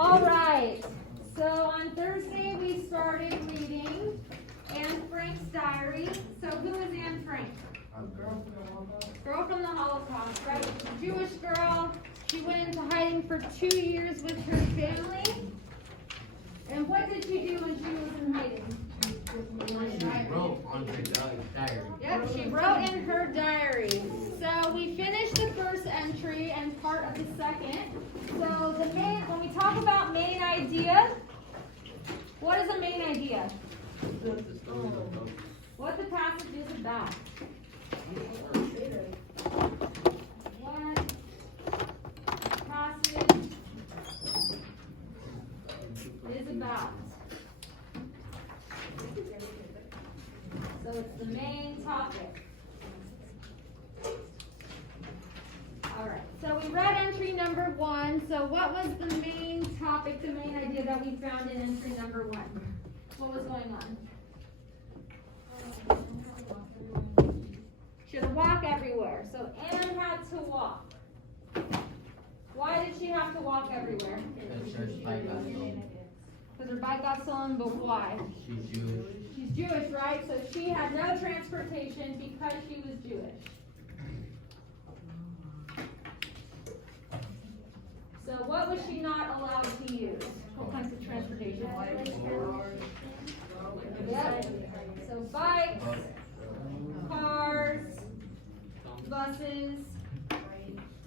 All right. So on Thursday we started reading Anne Frank's diary. So who is Anne Frank? Girl from the Holocaust, right? Jewish girl. She went into hiding for 2 years with her family. And what did she do when she was in hiding? She wrote on her diary. Yep, she wrote in her diary. So we finished the first entry and part of the second. So when we talk about main idea, what is a main idea? What the passage is about. What passage is about. So it's the main topic. Alright, so we read entry number 1. So what was the main topic, the main idea that we found in entry number 1? What was going on? She had to walk everywhere. So Anne had to walk. Why did she have to walk everywhere? Because her bike got stolen. Because her bike got stolen, but why? She's Jewish. She's Jewish, right? So she had no transportation because she was Jewish. So what was she not allowed to use? What kinds of transportation? Yep. So bikes, cars, buses.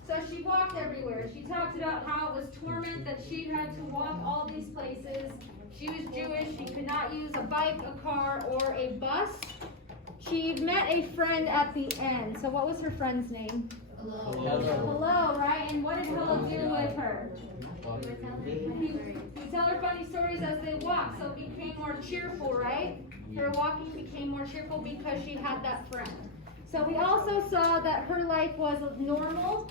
So she walked everywhere. She talked about how it was torment that she had to walk all these places. She was Jewish. She could not use a bike, a car, or a bus. She met a friend at the end. So what was her friend's name? Hello, right? And what did Hello do with her? He tell her funny stories as they walk, so it became more cheerful, right? Her walking became more cheerful because she had that friend. So we also saw that her life was normal,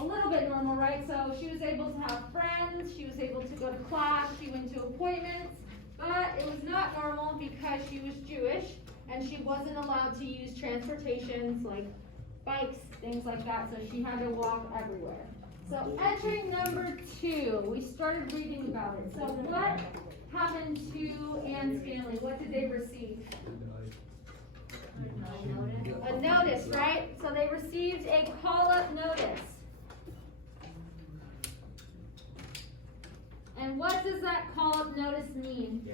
a little bit normal, right? So she was able to have friends, she was able to go to class, she went to appointments, but it was not normal because she was Jewish and she wasn't allowed to use transportations like bikes, things like that, so she had to walk everywhere. So entry number 2, we started reading about it. So what happened to Anne's family? What did they receive? A notice, right? So they received a call-up notice. And what does that call-up notice mean?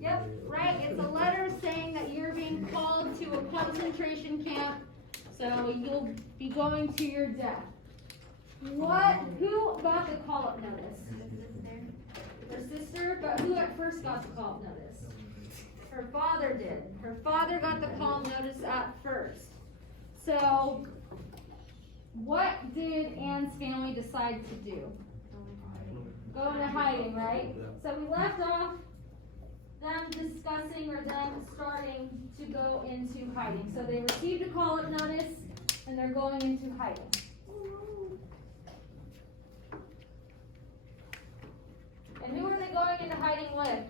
Yep, right? It's a letter saying that you're being called to a concentration camp, so you'll be going to your death. Who got the call-up notice? Her sister, but who at first got the call-up notice? Her father did. Her father got the call-up notice at first. So, what did Anne's family decide to do? Go into hiding, right? So we left off them discussing or them starting to go into hiding. So they received a call-up notice and they're going into hiding. And who are they going into hiding with?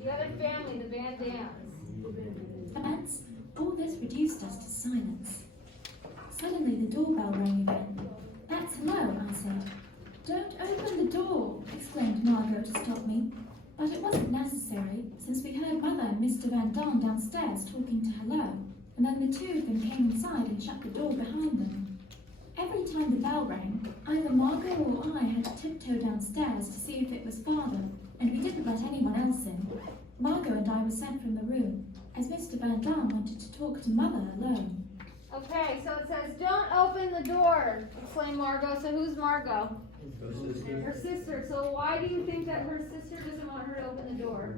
The other family, the Van Dams. Vance, all this reduced us to silence. Suddenly the doorbell rang again. "That's hello," I said. "Don't open the door," exclaimed Margot to stop me. But it wasn't necessary, since we heard Mother and Mr. Van Daan downstairs talking to Hello, and then the two of them came inside and shut the door behind them. Every time the bell rang, either Margot or I had to tiptoe downstairs to see if it was Father, and we didn't let anyone else in. Margot and I were sent from the room, as Mr. Van Daan wanted to talk to Mother alone. Okay, so it says, "Don't open the door," exclaimed Margot. So who's Margot? Her sister. So why do you think that her sister doesn't want her to open the door?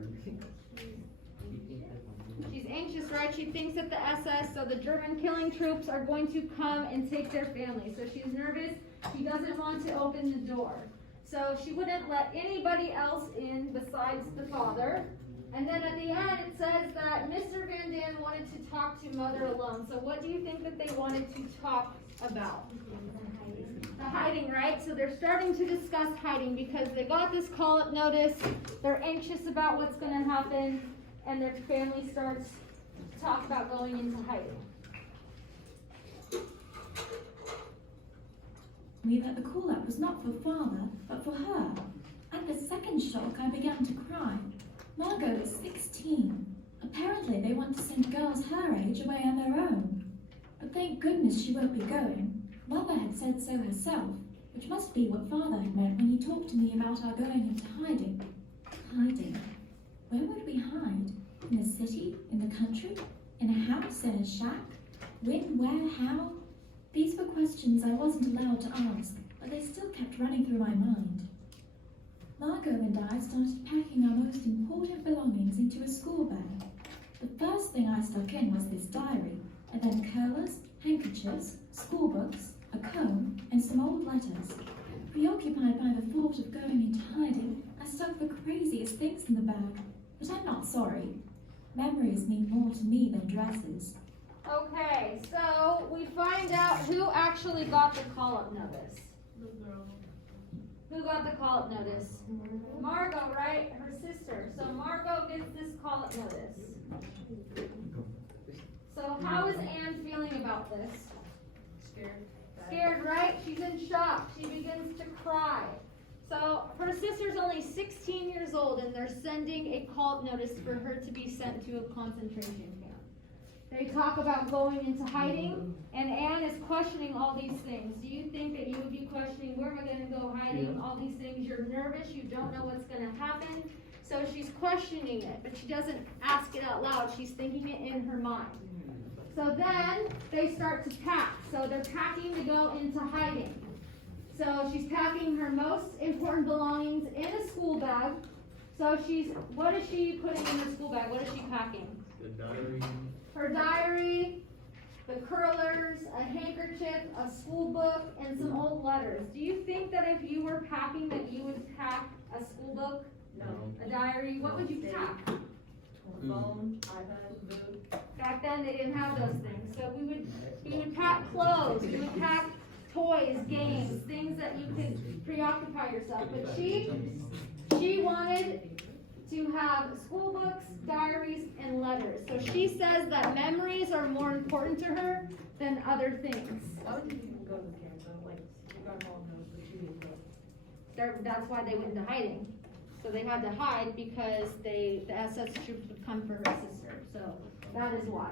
She's anxious, right? She thinks that the SS, so the German killing troops, are going to come and take their family. So she's nervous. She doesn't want to open the door. So she wouldn't let anybody else in besides the father. And then at the end it says that Mr. Van Daan wanted to talk to Mother alone. So what do you think that they wanted to talk about? The hiding, right? So they're starting to discuss hiding because they got this call-up notice. They're anxious about what's going to happen, and their family starts to talk about going into hiding. me that the call-up was not for father, but for her. At the second shock, I began to cry. Margot is 16. Apparently, they want to send girls her age away on their own. But thank goodness she won't be going. Mother had said so herself, which must be what father had meant when he talked to me about our going into hiding. Hiding? Where would we hide? In the city? In the country? In a house? In a shack? When? Where? How? These were questions I wasn't allowed to ask, but they still kept running through my mind. Margot and I started packing our most important belongings into a school bag. The first thing I stuck in was this diary, and then curlers, handkerchiefs, school books, a comb, and some old letters. Preoccupied by the thought of going into hiding, I stuck the craziest things in the bag. But I'm not sorry. Memories mean more to me than dresses. Okay, so we find out who actually got the call-up notice. Who got the call-up notice? Margot, right? Her sister. So Margot gets this call-up notice. So how is Anne feeling about this? Scared. Scared, right? She's in shock. She begins to cry. So her sister's only 16 years old, and they're sending a call-up notice for her to be sent to a concentration camp. They talk about going into hiding, and Anne is questioning all these things. Do you think that you would be questioning, where am I going to go hiding? All these things. You're nervous. You don't know what's going to happen. So she's questioning it, but she doesn't ask it out loud. She's thinking it in her mind. So then they start to pack. So they're packing to go into hiding. So she's packing her most important belongings in a school bag. So what is she putting in her school bag? What is she packing? The diary. Her diary, the curlers, a handkerchief, a school book, and some old letters. Do you think that if you were packing that you would pack a school book, No. a diary? What would you pack? Phone, iPad, boot. Back then they didn't have those things. So we would pack clothes, we would pack toys, games, things that you could preoccupy yourself. But she wanted to have school books, diaries, and letters. So she says that memories are more important to her than other things. Why would you even go to the camp though? Like, you got all knows what you did, but. That's why they went into hiding. So they had to hide because the SS troops would come for her sister. So that is why.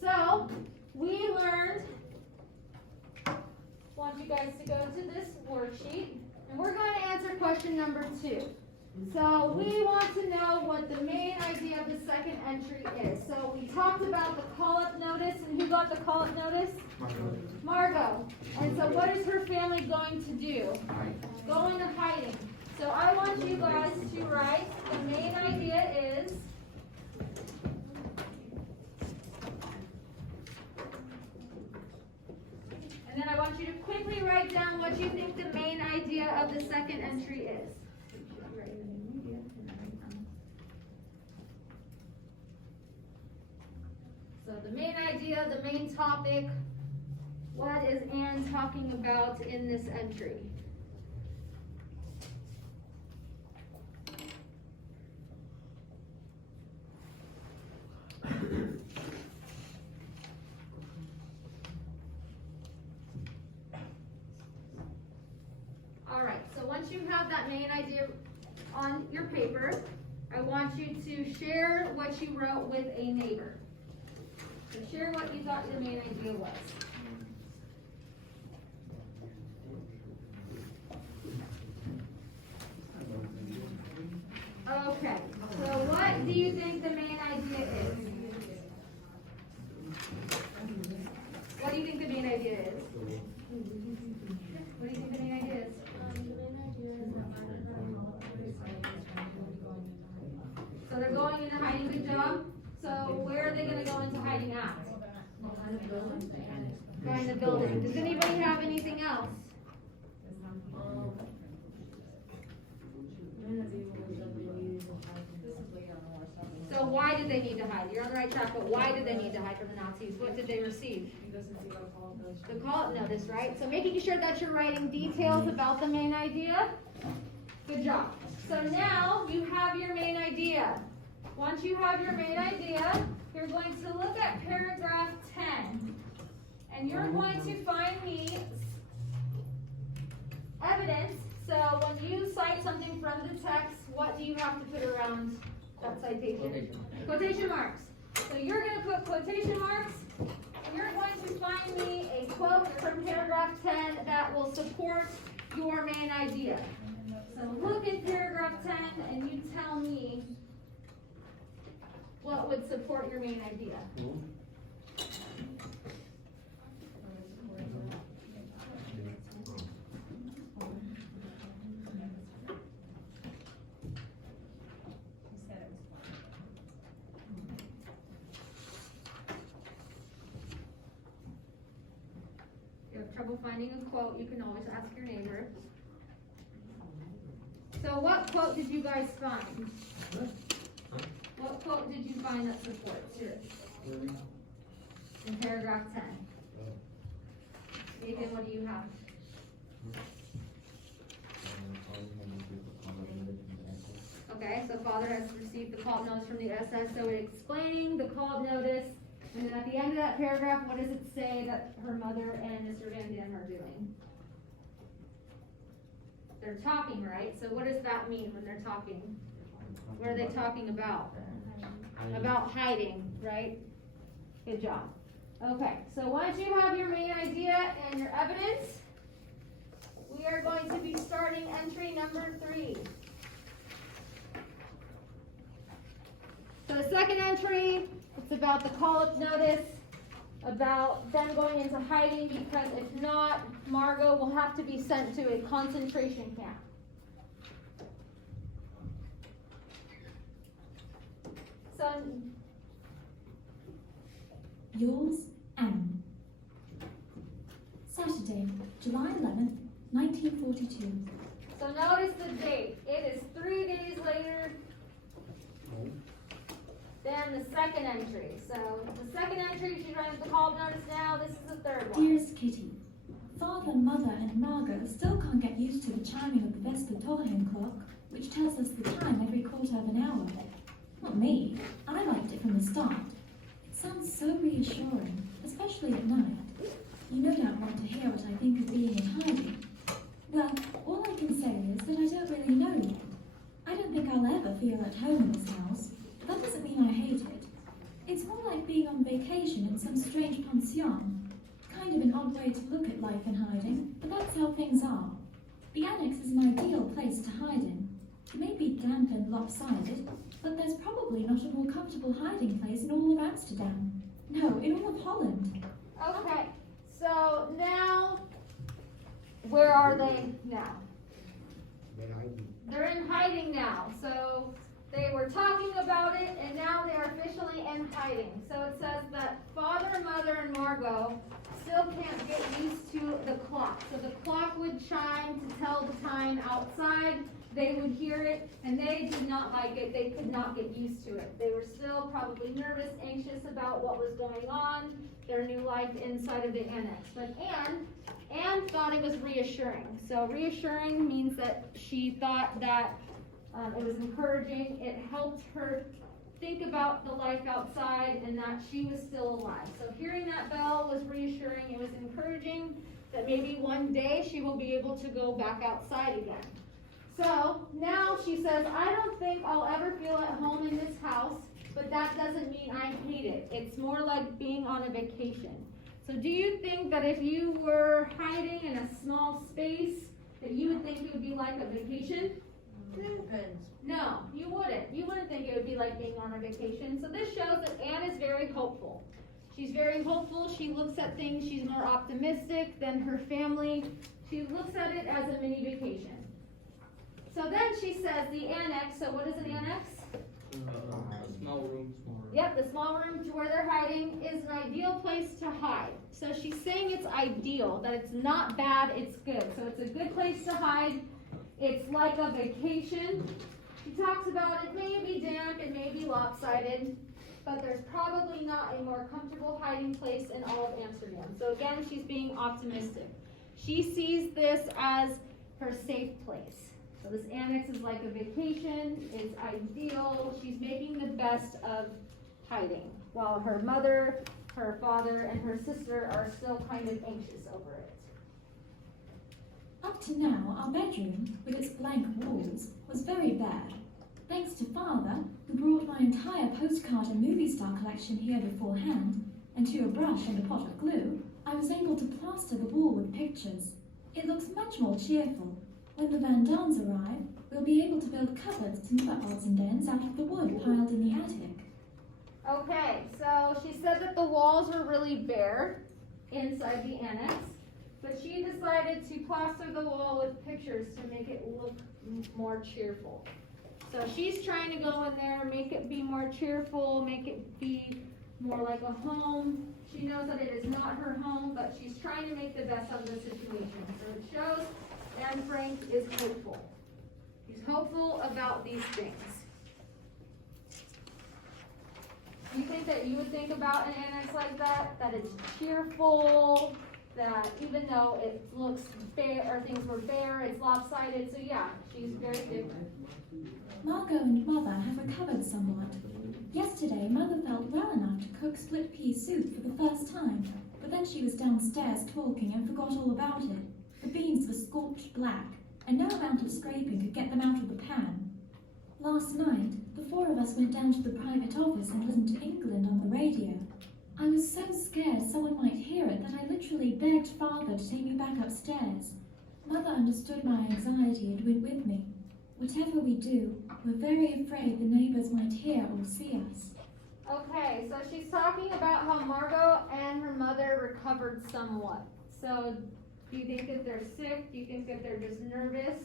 So we learned, want you guys to go to this worksheet, and we're going to answer question number 2. So we want to know what the main idea of the second entry is. So we talked about the call-up notice, and who got the call-up notice? Margot. And so what is her family going to do? Go into hiding. So I want you guys to write the main idea is, and then I want you to quickly write down what you think the main idea of the second entry is. So the main idea, the main topic, what is Anne talking about in this entry? All right, so once you have that main idea on your paper, I want you to share what you wrote with a neighbor. So share what you thought your main idea was. Okay, so what do you think the main idea is? What do you think the main idea is? What do you think the main idea is? So they're going into hiding, good job. So where are they going to go into hiding at? Behind the building. Does anybody have anything else? So why did they need to hide? You're on the right track, but why did they need to hide from the Nazis? What did they receive? The call-up notice, right? So making sure that you're writing details about the main idea. Good job. So now you have your main idea. Once you have your main idea, you're going to look at paragraph 10. And you're going to find me evidence, so when you cite something from the text, what do you have to put around that citation? Quotation. Quotation marks. So you're gonna put quotation marks, and you're going to find me a quote from paragraph 10 that will support your main idea. So look at paragraph 10 and you tell me what would support your main idea. If you have trouble finding a quote, you can always ask your neighbor. So what quote did you guys find? What quote did you find that supports yours? In paragraph 10. Nathan, what do you have? Okay, so father has received the call-up notice from the SS, so explaining the call-up notice, and then at the end of that paragraph, what does it say that her mother and Mr. Van Dam are doing? They're talking, right? So what does that mean when they're talking? What are they talking about? About hiding, right? Good job. Okay, so once you have your main idea and your evidence, we are going to be starting entry number 3. So the second entry, it's about the call-up notice, about them going into hiding, because if not, Margot will have to be sent to a concentration camp. So, Yours, M. Saturday, July 11th, 1942. so notice the date. It is 3 days later than the second entry. So the second entry, she's writing the call notice now. This is the third one. Dearest Kitty, Father, Mother, and Margot still can't get used to the chiming of the Vesper Torheim clock, which tells us the time every quarter of an hour. Not me. I liked it from the start. It sounds so reassuring, especially at night. You no doubt want to hear what I think of being in hiding. Well, all I can say is that I don't really know yet. I don't think I'll ever feel at home in this house. That doesn't mean I hate it. It's more like being on vacation in some strange pension. Kind of an odd way to look at life in hiding, but that's how things are. The annex is an ideal place to hide in. It may be damp and lopsided, but there's probably not a more comfortable hiding place in all of Amsterdam. No, in all of Holland. Okay, so now, where are they now? They're in hiding now. So they were talking about it, and now they are officially in hiding. So it says that Father, Mother, and Margot still can't get used to the clock. So the clock would chime to tell the time outside. They would hear it, and they did not like it. They could not get used to it. They were still probably nervous, anxious about what was going on, their new life inside of the annex. But Anne thought it was reassuring. So reassuring means that she thought that it was encouraging. It helped her think about the life outside and that she was still alive. So hearing that bell was reassuring. It was encouraging that maybe one day she will be able to go back outside again. So now she says, I don't think I'll ever feel at home in this house, but that doesn't mean I hate it. It's more like being on a vacation. So do you think that if you were hiding in a small space, that you would think it would be like a vacation? Depends. No, you wouldn't. You wouldn't think it would be like being on a vacation. So this shows that Anne is very hopeful. She's very hopeful. She looks at things. She's more optimistic than her family. She looks at it as a mini vacation. So then she says the annex. So what is an annex? A small room. Yep, the small room to where they're hiding is an ideal place to hide. So she's saying it's ideal, that it's not bad, it's good. So it's a good place to hide. It's like a vacation. She talks about it may be damp, it may be lopsided, but there's probably not a more comfortable hiding place in all of Amsterdam. So again, she's being optimistic. She sees this as her safe place. So this annex is like a vacation, it's ideal. She's making the best of hiding, while her mother, her father, and her sister are still kind of anxious over it. Up to now, our bedroom, with its blank walls, was very bare. Thanks to Father, who brought my entire postcard and movie star collection here beforehand, and to a brush and a pot of glue, I was able to plaster the wall with pictures. It looks much more cheerful. When the Van Dons arrive, we'll be able to build cupboards and other odds and ends out of the wood piled in the attic. Okay, so she said that the walls were really bare inside the annex, but she decided to plaster the wall with pictures to make it look more cheerful. So she's trying to go in there, make it be more cheerful, make it be more like a home. She knows that it is not her home, but she's trying to make the best of the situation. So it shows Anne Frank is hopeful. She's hopeful about these things. Do you think that you would think about an annex like that? That it's cheerful, that even though it looks bare, or things were bare, it's lopsided. So yeah, she's very different. Margot and Mother have recovered somewhat. Yesterday, Mother felt well enough to cook split pea soup for the first time, but then she was downstairs talking and forgot all about it. The beans were scorched black, and no amount of scraping could get them out of the pan. Last night, the four of us went down to the private office and listened to England on the radio. I was so scared someone might hear it that I literally begged Father to take me back upstairs. Mother understood my anxiety and went with me. Whatever we do, we're very afraid the neighbors might hear or see us. Okay, so she's talking about how Margot and her mother recovered somewhat. So do you think that they're sick? Do you think that they're just nervous?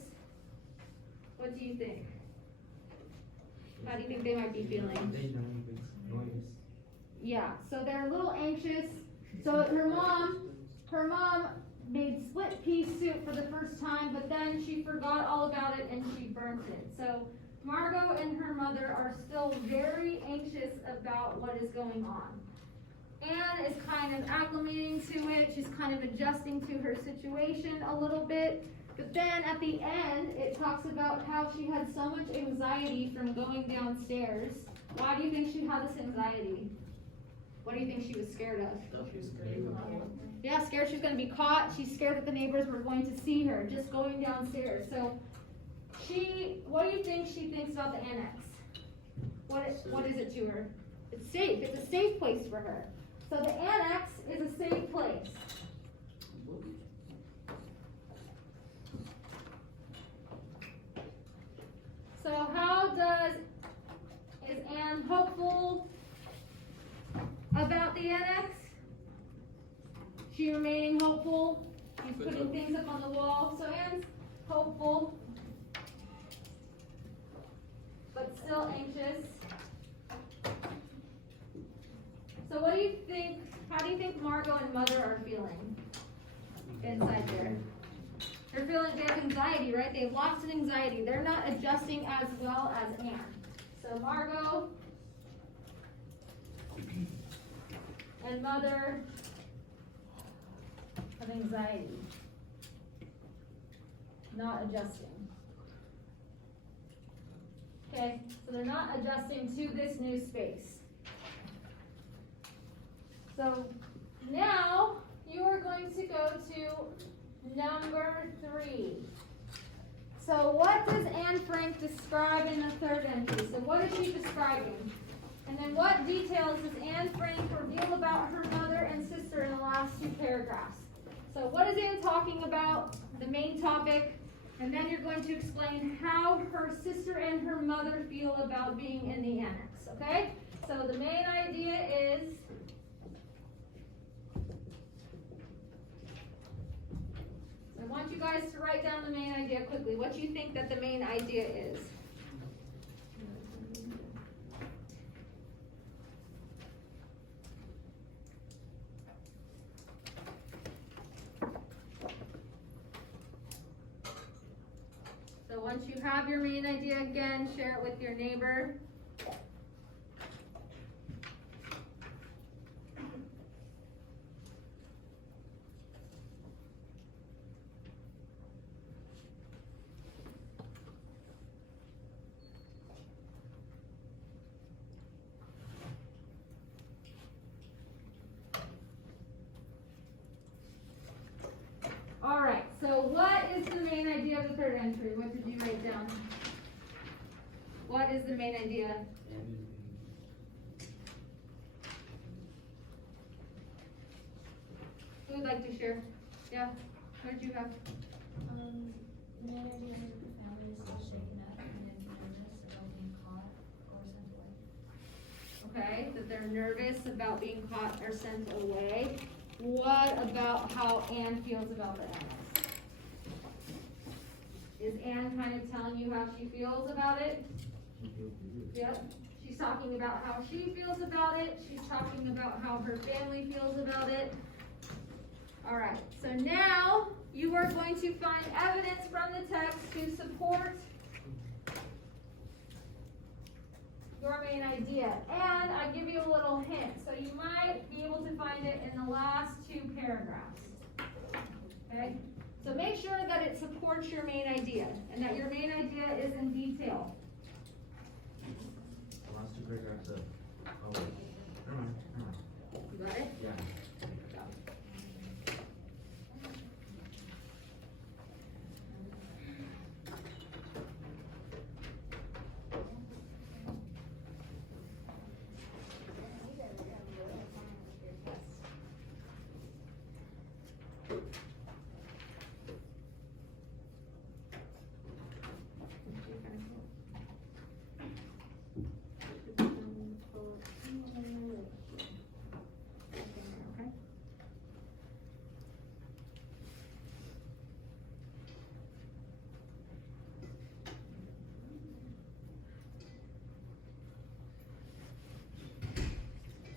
What do you think? How do you think they might be feeling? They know it's noise. Yeah, so they're a little anxious. So her mom made split pea soup for the first time, but then she forgot all about it and she burnt it. So Margot and her mother are still very anxious about what is going on. Anne is kind of acclimating to it. She's kind of adjusting to her situation a little bit. But then at the end, it talks about how she had so much anxiety from going downstairs. Why do you think she had this anxiety? What do you think she was scared of? Yeah, scared she was going to be caught. She's scared that the neighbors were going to see her just going downstairs. So what do you think she thinks about the annex? What is it to her? It's safe. It's a safe place for her. So the annex is a safe place. So is Anne hopeful about the annex? She remaining hopeful. She's putting things up on the wall. So Anne's hopeful, but still anxious. So what do you think, how do you think Margot and Mother are feeling inside there? They're feeling, they have anxiety, right? They have lots of anxiety. They're not adjusting as well as Anne. So Margot and Mother have anxiety, not adjusting. Okay, so they're not adjusting to this new space. So now you are going to go to number 3. So what does Anne Frank describe in the third entry? So what is she describing? And then what details does Anne Frank reveal about her mother and sister in the last 2 paragraphs? So what is Anne talking about? The main topic. And then you're going to explain how her sister and her mother feel about being in the annex, okay? So the main idea is, I want you guys to write down the main idea quickly. What do you think that the main idea is? So once you have your main idea again, share it with your neighbor. All right, so what is idea of the third entry? What did you write down? What is the main idea? Who would like to share? Yeah, what did you have? The main idea is that the family is still shaken up and is nervous about being caught or sent away. Okay, that they're nervous about being caught or sent away. What about how Anne feels about the animals? Is Anne kind of telling you how she feels about it? Yep. She's talking about how she feels about it. She's talking about how her family feels about it. All right, so now you are going to find evidence from the text to support your main idea. And I give you a little hint. So you might be able to find it in the last two paragraphs. Okay? So make sure that it supports your main idea and that your main idea is in detail. The last two paragraphs of, oh, wait. Never mind. You got it? Yeah.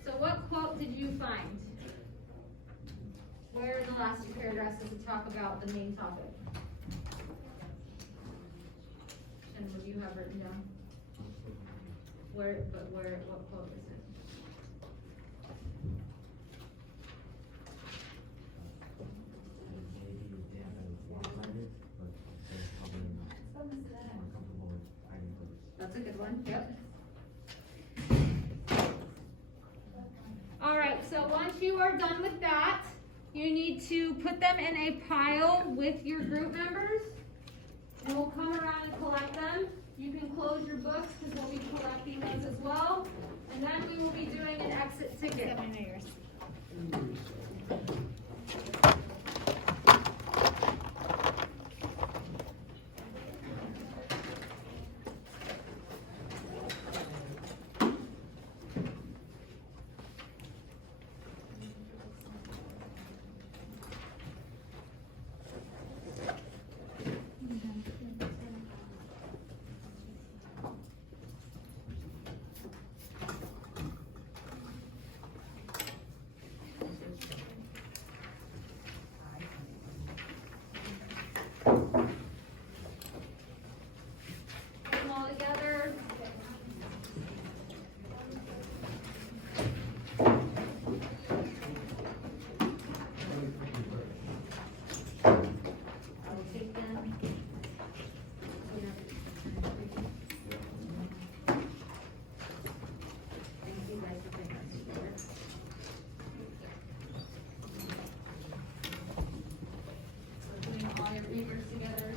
So what quote did you find? Where in the last two paragraphs does it talk about the main topic? And what do you have written down? What quote is it? Maybe they haven't qualified it, but they're probably more comfortable with hiding place. That's a good one, yep. All right, so once you are done with that, you need to put them in a pile with your group members, and we'll come around and collect them. You can close your books because we'll be collecting those as well, and then we will be doing an exit ticket. Put them all together. I will take them. Thank you guys for putting this together. So putting all your papers together.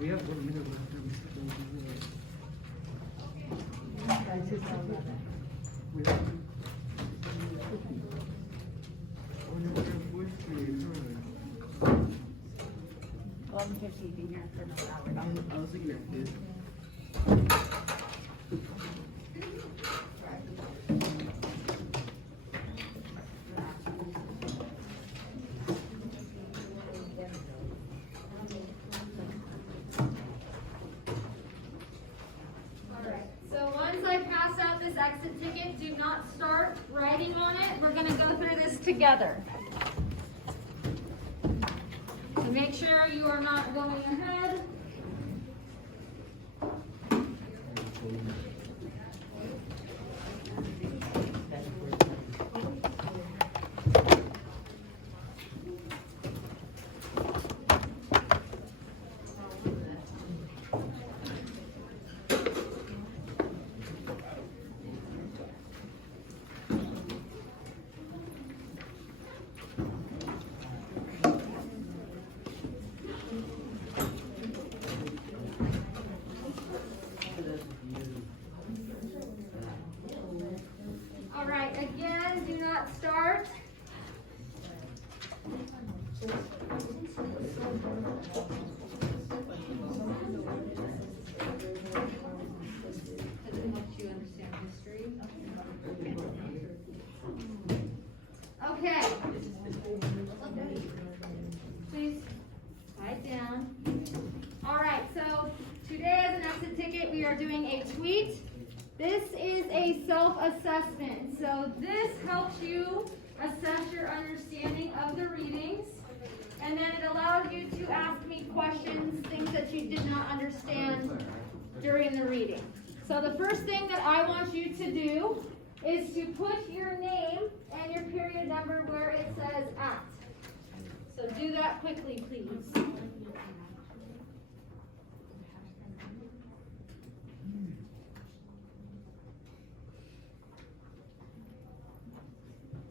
We have 1 minute left. We have. Oh, no, we're in fourth grade, huh? 11:50, be here for another hour. I was looking at this. Alright, so once I pass out this exit ticket, do not start writing on it. We're gonna go through this together. So make sure you are not going ahead. Because it helps you understand history. Okay. Please quiet down. All right, so today as an exit ticket, we are doing a tweet. This is a self-assessment. So this helps you assess your understanding of the readings. And then it allows you to ask me questions, things that you did not understand during the reading. So the first thing that I want you to do is to put your name and your period number where it says at. So do that quickly, please.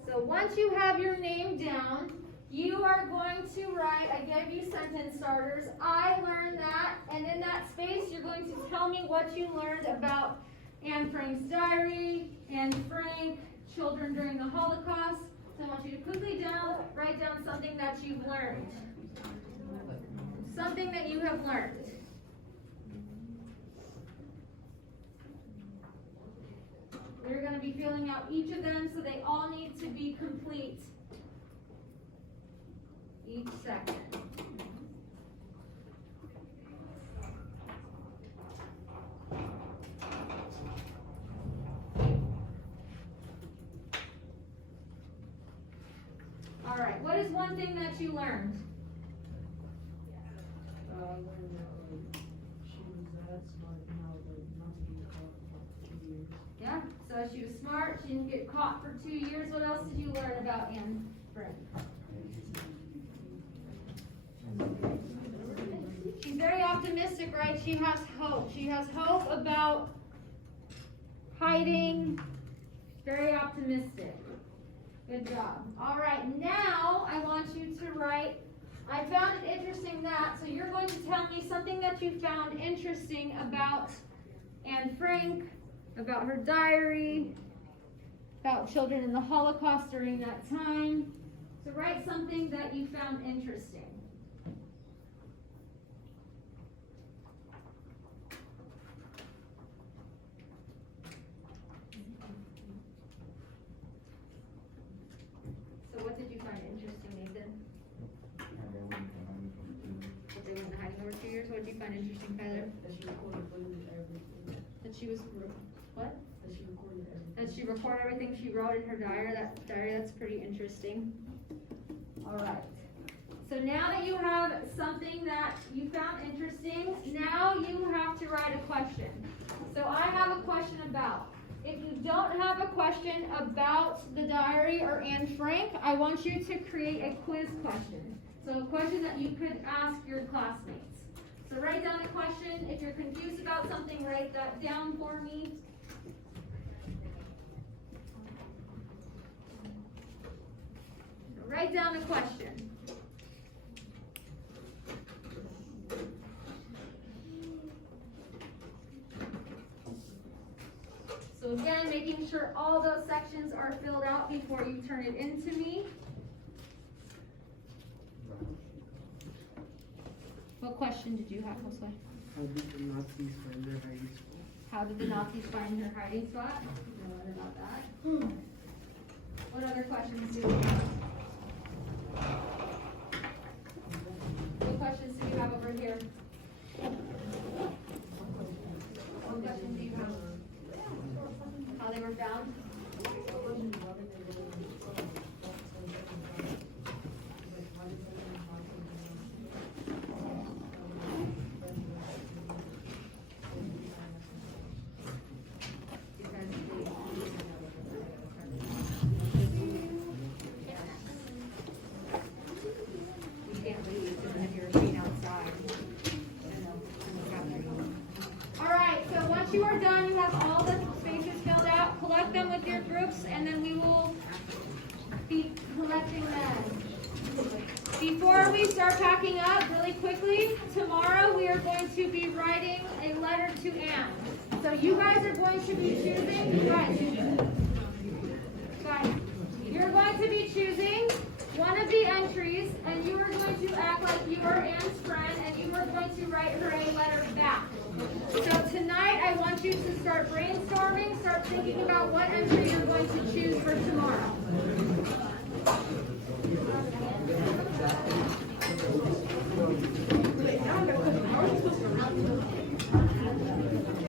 So once you have your name down, you are going to write, I gave you sentence starters, I learned that, and in that space you're going to tell me what you learned about Anne Frank's diary, Anne Frank, children during the Holocaust. So I want you to quickly write down something that you've learned. Something that you have learned. We're going to be filling out each of them, so they all need to be complete each second. All right, what is one thing that you learned? I learned that she was that smart and how not to be caught for 2 years. Yeah, so she was smart, she didn't get caught for 2 years. What else did you learn about Anne Frank? She's very optimistic, right? She has hope. She has hope about hiding. Very optimistic. Good job. All right, now I want you to write, I found it interesting that, so you're going to tell me something that you found interesting about Anne Frank, about her diary, about children in the Holocaust during that time. So write something that you found interesting. So what did you find interesting, Nathan? That they went hiding over 2 years? What did you find interesting, Tyler? That she recorded everything. That she was, what? That she recorded everything. That she recorded everything she wrote in her diary. That's pretty interesting. All right. So now that you have something that you found interesting, now you have to write a question. So I have a question about. If you don't have a question about the diary or Anne Frank, I want you to create a quiz question. So a question that you could ask your classmates. So write down a question. If you're confused about something, write that down for me. Write down a question. So again, making sure all those sections are filled out before you turn it into me. What question did you have, Josue? How did the Nazis find their hiding spot? How did the Nazis find her hiding spot? You know what about that? What other questions do we have? What questions do you have over here? What questions do you have? How they were found? You can't leave if you're being outside. All right, so once you are done, you have all the spaces filled out. Collect them with your groups, and then we will be collecting them. Before we start packing up, really quickly, tomorrow we are going to be writing a letter to Anne. So you guys are going to be choosing, guys, you're going to be choosing one of the entries, and you are going to act like you were Anne's friend, and you were going to write her a letter back. So tonight, I want you to start brainstorming, start thinking about what entry you're going to choose for tomorrow.